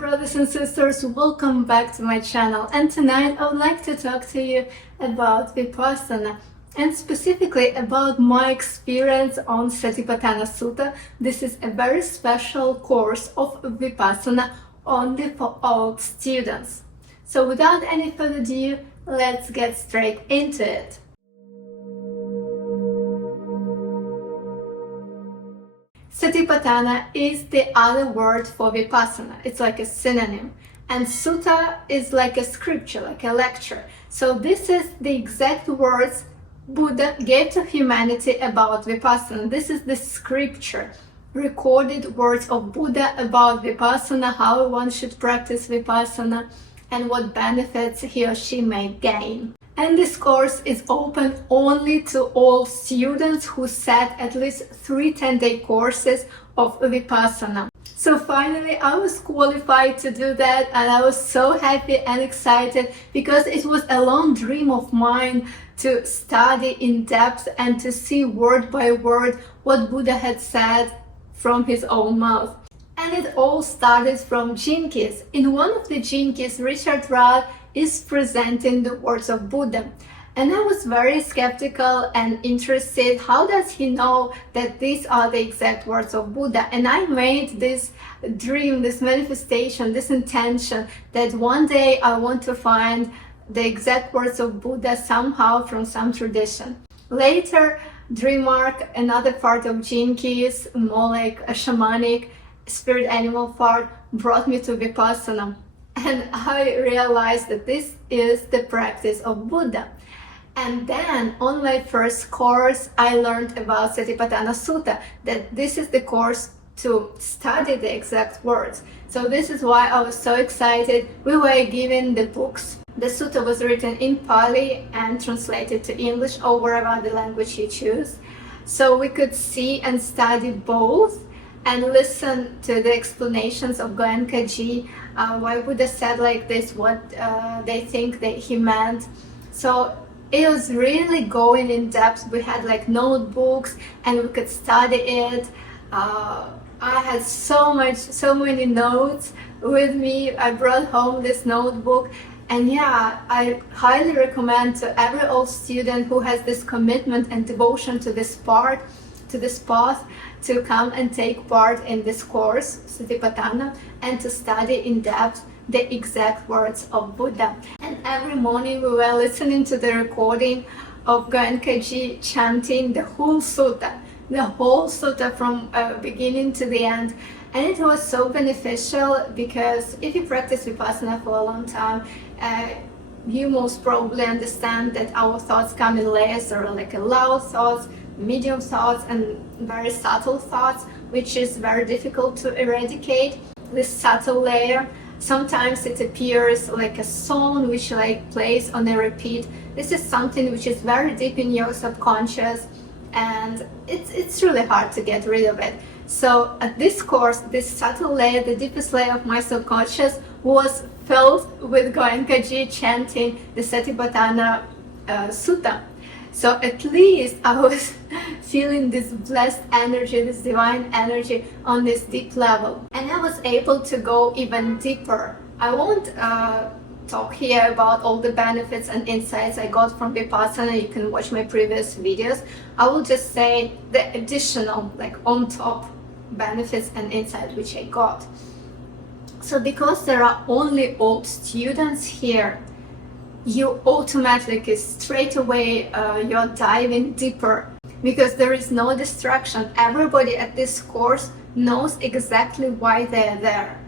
brothers and sisters, welcome back to my channel, and tonight I would like to talk to you about Vipassana and specifically about my experience on Satipatthana Sutta. This is a very special course of Vipassana only for all students. So without any further ado, let's get straight into it. Satipatthana is the other word for Vipassana. It's like a synonym. And Sutta is like a scripture, like a lecture. So this is the exact words Buddha gave to humanity about Vipassana. This is the scripture, recorded words of Buddha about Vipassana, how one should practice Vipassana, and what benefits he or she may gain. And this course is open only to all students who sat at least 3 10-day courses of Vipassana. So finally I was qualified to do that, and I was so happy and excited because it was a long dream of mine to study in depth and to see word by word what Buddha had said from his own mouth. And it all started from Jinkies. In one of the Jinkies, Richard Rudd is presenting the words of Buddha. And I was very skeptical and interested. How does he know that these are the exact words of Buddha? And I made this dream, this manifestation, this intention that one day I want to find the exact words of Buddha somehow from some tradition. Later, dream arc, another part of Jinkies, more like a shamanic spirit animal part, brought me to Vipassana. And I realized that this is the practice of Buddha. And then on my first course, I learned about Satipatthana Sutta, that this is the course to study the exact words. So this is why I was so excited. We were given the books. The sutta was written in Pali and translated to English or wherever the language you choose. So we could see and study both and listen to the explanations of Goenka ji, why Buddha said like this, what they think that he meant. So it was really going in depth. We had like notebooks and we could study it. I had so many notes with me. I brought home this notebook, and yeah, I highly recommend to every old student who has this commitment and devotion to this path, to come and take part in this course, Satipatthana, and to study in depth the exact words of Buddha. And every morning we were listening to the recording of Goenka ji chanting the whole sutta from beginning to the end. And it was so beneficial because if you practice Vipassana for a long time, you most probably understand that our thoughts come in layers. There are like loud thoughts, medium thoughts, and very subtle thoughts, which is very difficult to eradicate. This subtle layer, sometimes it appears like a song which like plays on a repeat. This is something which is very deep in your subconscious, and it's really hard to get rid of it. So at this course, this subtle layer, the deepest layer of my subconscious, was filled with Goenka ji chanting the Satipatthana Sutta. So at least I was feeling this blessed energy, this divine energy on this deep level. And I was able to go even deeper. I won't talk here about all the benefits and insights I got from Vipassana. You can watch my previous videos. I will just say the additional, like on top benefits and insights which I got. So because there are only old students here, you automatically straight away you're diving deeper because there is no distraction. Everybody at this course knows exactly why they're there,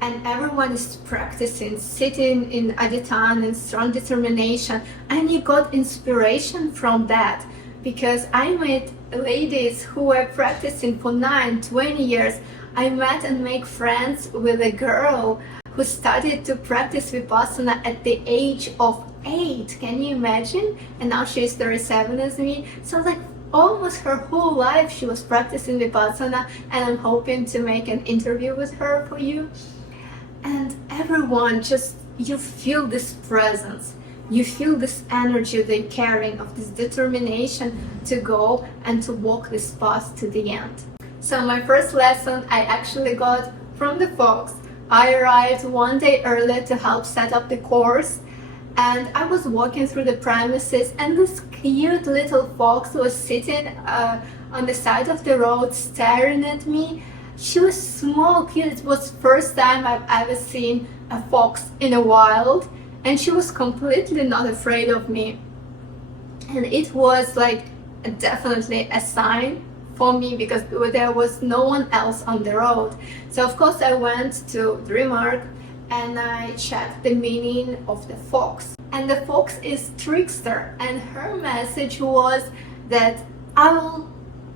and everyone is practicing, sitting in adhitthana and strong determination, and you got inspiration from that. Because I met ladies who were practicing for 9-20 years. I met and make friends with a girl who started to practice Vipassana at the age of 8. Can you imagine? And now she's 37 as me. So like almost her whole life she was practicing Vipassana, and I'm hoping to make an interview with her for you. And everyone, just you feel this presence. You feel this energy they're carrying, of this determination to go and to walk this path to the end. So my first lesson I actually got from the folks I arrived one day early to help set up the course, and I was walking through the premises, and this cute little fox was sitting on the side of the road staring at me. She was small, cute. It was first time I've ever seen a fox in the wild, and she was completely not afraid of me. And it was like definitely a sign for me, because there was no one else on the road. So of course I went to the remark and I checked the meaning of the fox. And the fox is trickster, and her message was that I will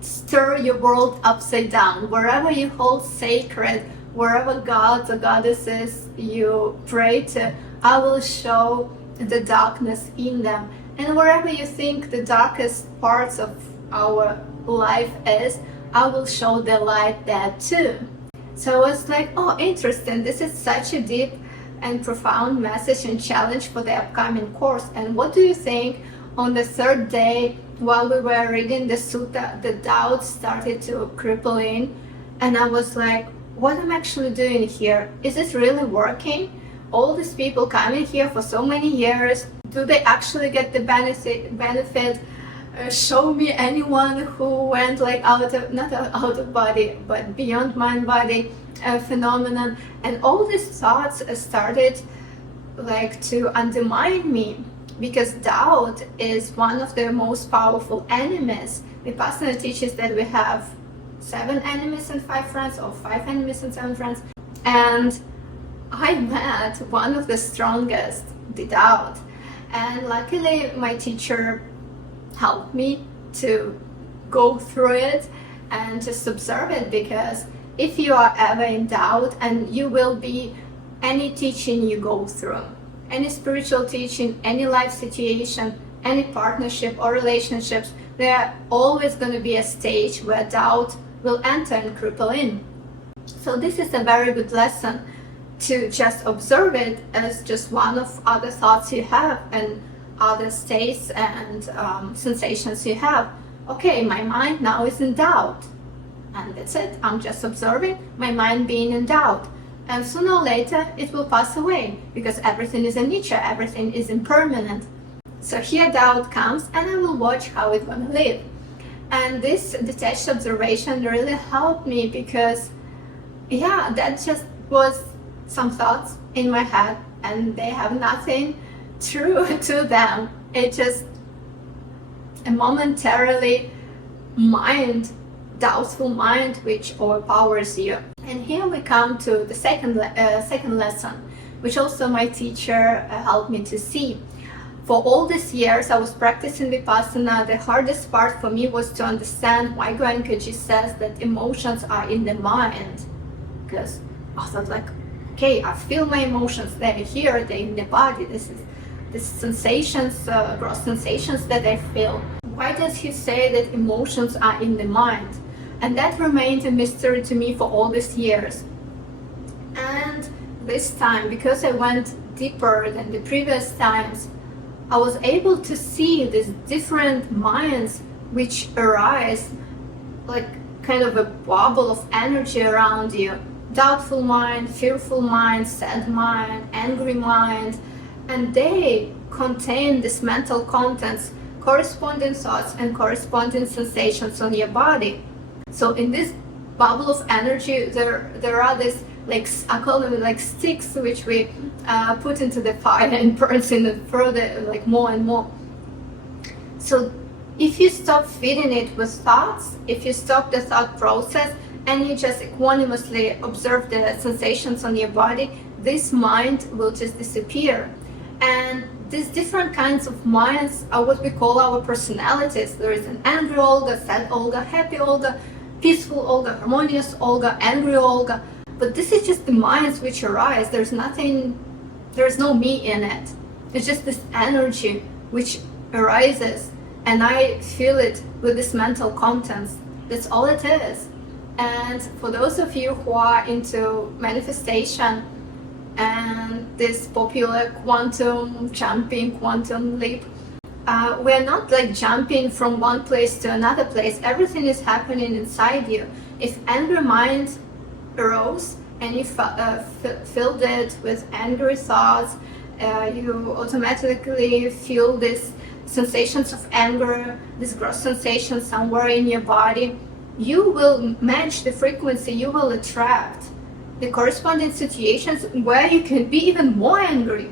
stir your world upside down. Wherever you hold sacred, wherever gods or goddesses you pray to, I will show the darkness in them. And wherever you think the darkest parts of our life is, I will show the light there too. So I was like, oh, interesting. This is such a deep and profound message and challenge for the upcoming course. And what do you think? On the third day, while we were reading the sutta, the doubt started to cripple in, and I was like, what am I actually doing here? Is it really working? All these people coming here for so many years, do they actually get the benefit? Show me anyone who went like not out of body, but beyond mind body phenomenon. And all these thoughts started like to undermine me, because doubt is one of the most powerful enemies. Vipassana teaches that we have 7 enemies and 5 friends, or 5 enemies and 7 friends. And I met one of the strongest, the doubt. And luckily my teacher helped me to go through it and just observe it, because if you are ever in doubt, and you will be, any teaching you go through, any spiritual teaching, any life situation, any partnership or relationships, there are always going to be a stage where doubt will enter and cripple in. So this is a very good lesson, to just observe it as just one of other thoughts you have and other states and sensations you have. Okay, my mind now is in doubt, and that's it. I'm just observing my mind being in doubt, and sooner or later it will pass away, because everything is in nature, everything is impermanent. So here doubt comes, and I will watch how it's gonna live. And this detached observation really helped me, because yeah, that just was some thoughts in my head, and they have nothing true to them. It just a momentarily doubtful mind which overpowers you. And here we come to the second lesson, which also my teacher helped me to see. For all these years I was practicing Vipassana, the hardest part for me was to understand why Goenka says that emotions are in the mind. Because I thought like, okay, I feel my emotions, they're here, they're in the body, this is the sensations, gross sensations that I feel. Why does he say that emotions are in the mind? And that remained a mystery to me for all these years. And this time, because I went deeper than the previous times, I was able to see these different minds which arise, like kind of a bubble of energy around you. Doubtful mind, fearful mind, sad mind, angry mind, and they contain these mental contents, corresponding thoughts and corresponding sensations on your body. So in this bubble of energy, there are these, like, I call them like sticks, which we put into the fire and burns in it further, like more and more. So if you stop feeding it with thoughts, if you stop the thought process, and you just equanimously observe the sensations on your body, this mind will just disappear. And these different kinds of minds are what we call our personalities. There is an angry Olga, sad Olga, happy Olga, peaceful Olga, harmonious Olga, angry Olga. But this is just the minds which arise. There's no me in it. It's just this energy which arises, and I feel it with this mental contents. That's all it is. And for those of you who are into manifestation and this popular quantum jumping, quantum leap, we're not like jumping from one place to another place. Everything is happening inside you. If angry mind arose, and you filled it with angry thoughts, you automatically feel these sensations of anger, this gross sensation somewhere in your body, you will match the frequency, you will attract the corresponding situations where you can be even more angry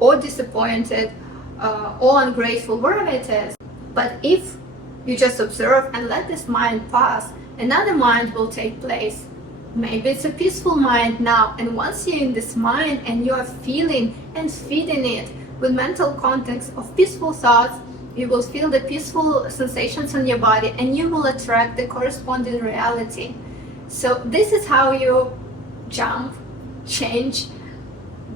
or disappointed or ungrateful, wherever it is. But if you just observe and let this mind pass, another mind will take place. Maybe it's a peaceful mind now, and once you're in this mind and you are feeling and feeding it with mental context of peaceful thoughts, you will feel the peaceful sensations in your body and you will attract the corresponding reality. So this is how you jump, change,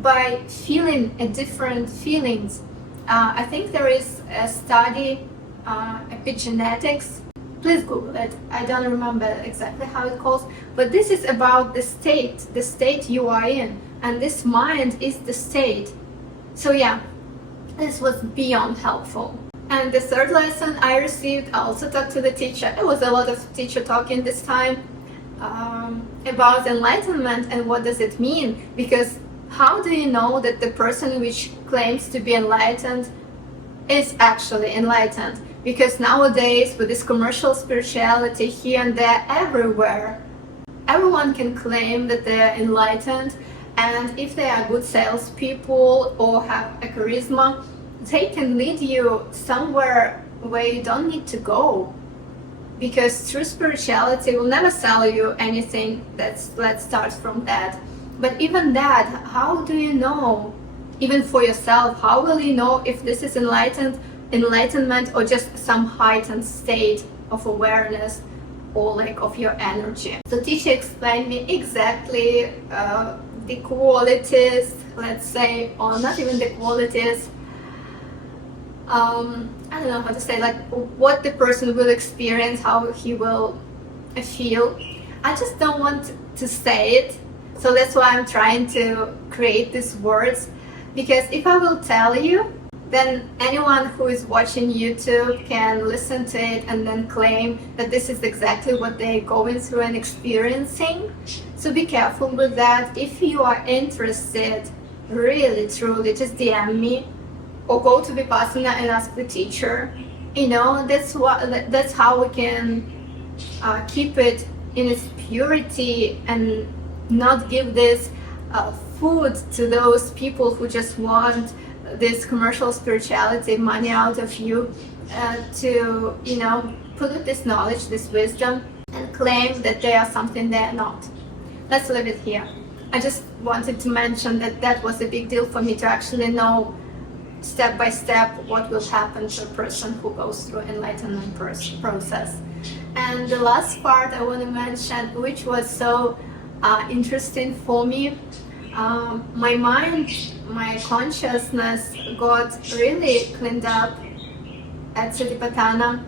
by feeling a different feelings. I think there is a study, epigenetics. Please Google it. I don't remember exactly how it calls, but this is about the state you are in, and this mind is the state. So yeah, this was beyond helpful. And the third lesson I received, I also talked to the teacher. It was a lot of teacher talking this time about enlightenment and what does it mean, because how do you know that the person which claims to be enlightened is actually enlightened? Because nowadays, with this commercial spirituality here and there, everywhere, everyone can claim that they're enlightened, and if they are good salespeople or have a charisma, they can lead you somewhere where you don't need to go. Because true spirituality will never sell you anything. Let's start from that. But even that, how do you know? Even for yourself, how will you know if this is enlightenment or just some heightened state of awareness or like of your energy? So teacher explained me exactly the qualities, let's say, or not even the qualities, I don't know how to say, like what the person will experience, how he will feel. I just don't want to say it, so that's why I'm trying to create these words, because if I will tell you, then anyone who is watching YouTube can listen to it and then claim that this is exactly what they're going through and experiencing. So be careful with that. If you are interested, really, truly, just DM me or go to Vipassana and ask the teacher. You know, that's how we can keep it in its purity and not give this food to those people who just want this commercial spirituality, money out of you, to, you know, pollute this knowledge, this wisdom, and claim that they are something they are not. Let's leave it here. I just wanted to mention that that was a big deal for me to actually know step by step what will happen to a person who goes through enlightenment process. And the last part I want to mention, which was so interesting for me, my mind, my consciousness got really cleaned up at Satipatthana,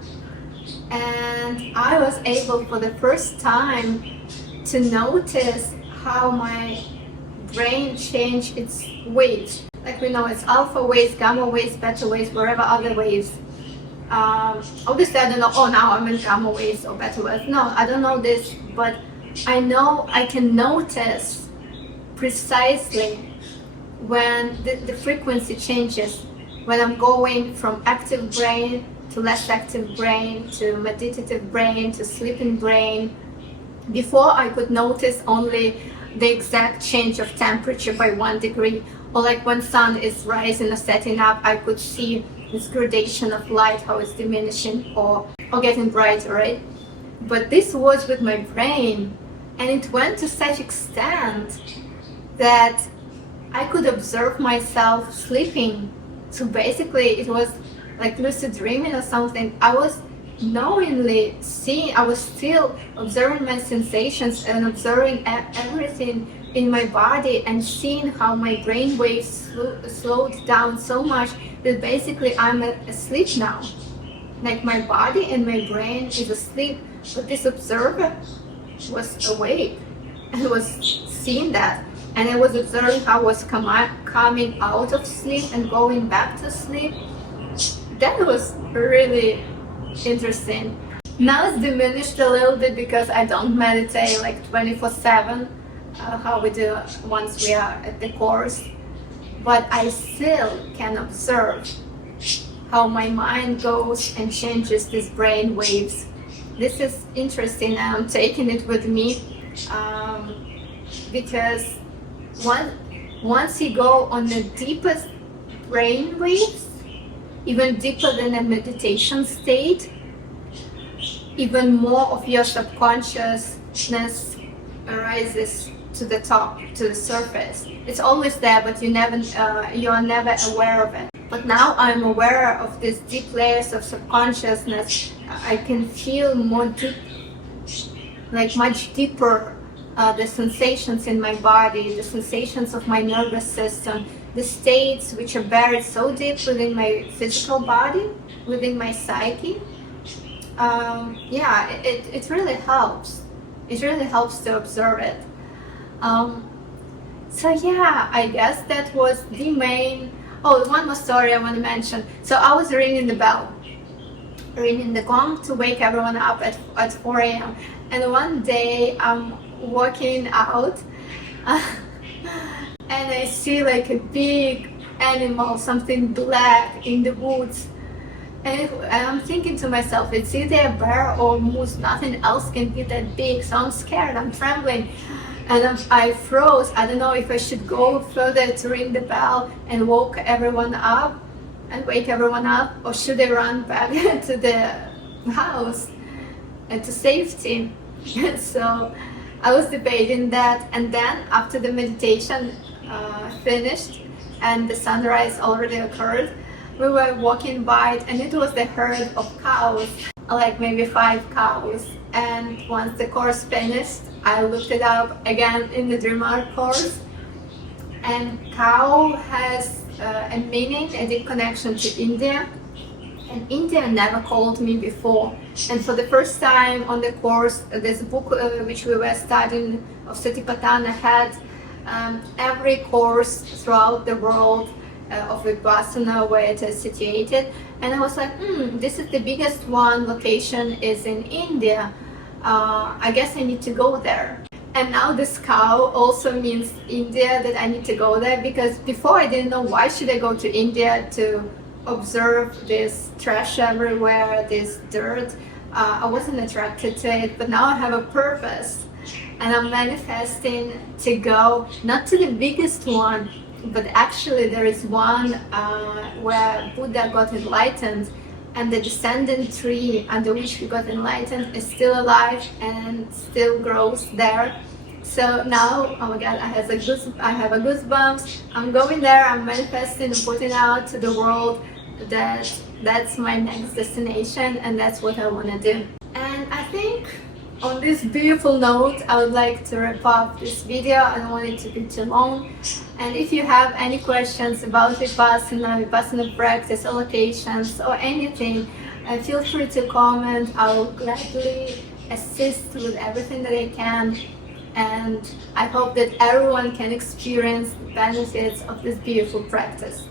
and I was able for the first time to notice how my brain changed its waves. Like we know it's alpha waves, gamma waves, beta waves, wherever other waves. Obviously I don't know, oh now I'm in gamma waves or beta waves. No, I don't know this, but I know I can notice precisely when the frequency changes, when I'm going from active brain to less active brain, to meditative brain, to sleeping brain. Before I could notice only the exact change of temperature by 1 degree, or like when sun is rising or setting up, I could see this gradation of light, how it's diminishing or getting brighter, right? But this was with my brain, and it went to such extent that I could observe myself sleeping. So basically it was like lucid dreaming or something. I was knowingly seeing, I was still observing my sensations and observing everything in my body and seeing how my brain waves slowed down so much that basically I'm asleep now. Like my body and my brain is asleep, but this observer was awake and was seeing that. And I was observing how I was coming out of sleep and going back to sleep. That was really interesting. Now it's diminished a little bit because I don't meditate like 24/7. how we do once we are at the course, but I still can observe how my mind goes and changes these brain waves. This is interesting. I'm taking it with me because once you go on the deepest brain waves, even deeper than a meditation state, even more of your subconsciousness arises to the top, to the surface. It's always there, but you are never aware of it. But now I'm aware of these deep layers of subconsciousness. I can feel more deep, like much deeper, the sensations in my body, the sensations of my nervous system, the states which are buried so deep within my physical body, within my psyche. It really helps. It really helps to observe it. I guess that was the main. Oh, one more story I want to mention. So I was ringing the bell, ringing the gong to wake everyone up at 4 a.m. And one day I'm walking out and I see like a big animal, something black in the woods. And I'm thinking to myself, it's either a bear or moose, nothing else can be that big. So I'm scared, I'm trembling. And I froze. I don't know if I should go further to ring the bell and wake everyone up, or should I run back to the house and to safety. So I was debating that, and then after the meditation finished and the sunrise already occurred, we were walking by and it was the herd of cows, like maybe 5 cows. And once the course finished, I looked it up again in the Dream Art course, and cow has a meaning, a deep connection to India, and India never called me before. And for the first time on the course, this book which we were studying of Satipatthana had every course throughout the world of Vipassana where it is situated, and I was like, this is the biggest one, location is in India. I guess I need to go there. And now this cow also means India, that I need to go there, because before I didn't know why should I go to India to observe this trash everywhere, this dirt. I wasn't attracted to it, but now I have a purpose and I'm manifesting to go not to the biggest one, but actually there is one where Buddha got enlightened, and the descendant tree under which he got enlightened is still alive and still grows there. So now, oh my God, I have a goosebumps. I'm going there, I'm manifesting and putting out to the world that that's my next destination and that's what I want to do. And I think on this beautiful note, I would like to wrap up this video. I don't want it to be too long. And if you have any questions about Vipassana practice, or locations, or anything, feel free to comment. I will gladly assist with everything that I can. And I hope that everyone can experience the benefits of this beautiful practice.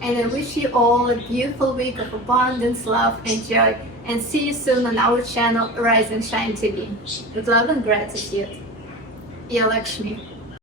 And I wish you all a beautiful week of abundance, love, and joy. And see you soon on our channel, Rise and Shine TV. With love and gratitude, Your Lakshmi.